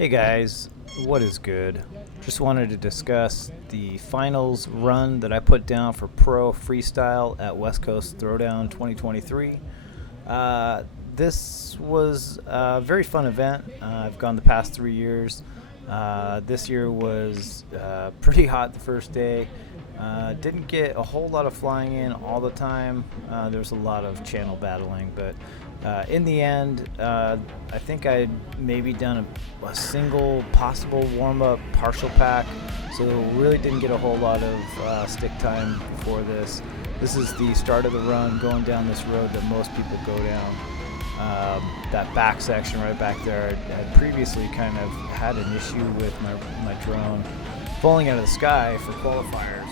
Hey guys, what is good? Just wanted to discuss the finals run that I put down for Pro Freestyle at West Coast Throwdown 2023. This was a very fun event. I've gone the past 3 years. This year was pretty hot the first day. Didn't get a whole lot of flying in all the time. There was a lot of channel battling, but in the end, I think I'd maybe done a single possible warm-up partial pack, so really didn't get a whole lot of stick time before this. This is the start of the run, going down this road that most people go down. That back section right back there, I had previously kind of had an issue with my drone falling out of the sky for qualifiers,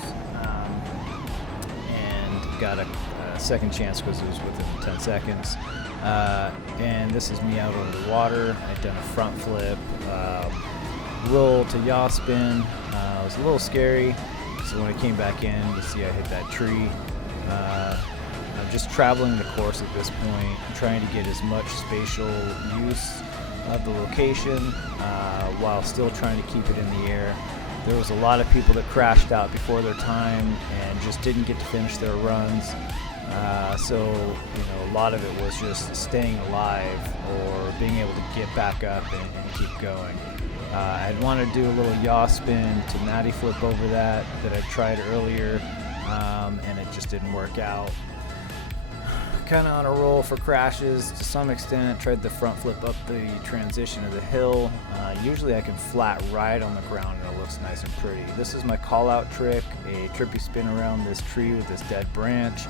and got a second chance because it was within 10 seconds. And this is me out over the water. I'd done a front flip, roll to yaw spin. It was a little scary, so when I came back in, you see I hit that tree. I'm just traveling the course at this point, trying to get as much spatial use of the location while still trying to keep it in the air. There was a lot of people that crashed out before their time and just didn't get to finish their runs. So, a lot of it was just staying alive or being able to get back up and keep going. I'd want to do a little yaw spin to natty flip over that I tried earlier, and it just didn't work out. Kind of on a roll for crashes to some extent. Tried the front flip up the transition of the hill. Usually I can flat right on the ground and it looks nice and pretty. This is my call out trick, a trippy spin around this tree with this dead branch.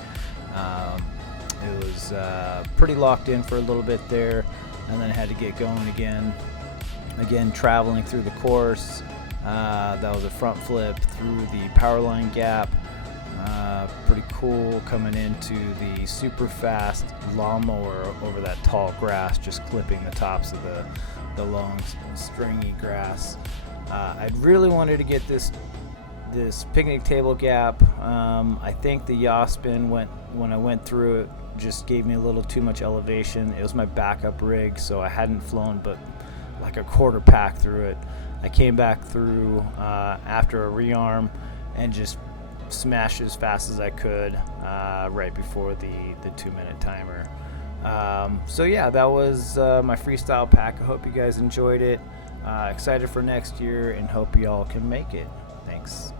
It was pretty locked in for a little bit there, and then I had to get going again traveling through the course. That was a front flip through the power line gap. Pretty cool coming into the super fast lawnmower over that tall grass, just clipping the tops of the long stringy grass. I really wanted to get this picnic table gap. I think the yaw spin when I went through it just gave me a little too much elevation. It was my backup rig, so I hadn't flown but like a quarter pack through it. I came back through after a rearm and just smashed as fast as I could right before the 2-minute timer. So yeah, that was my freestyle pack. I hope you guys enjoyed it. Excited for next year and hope y'all can make it. Thanks.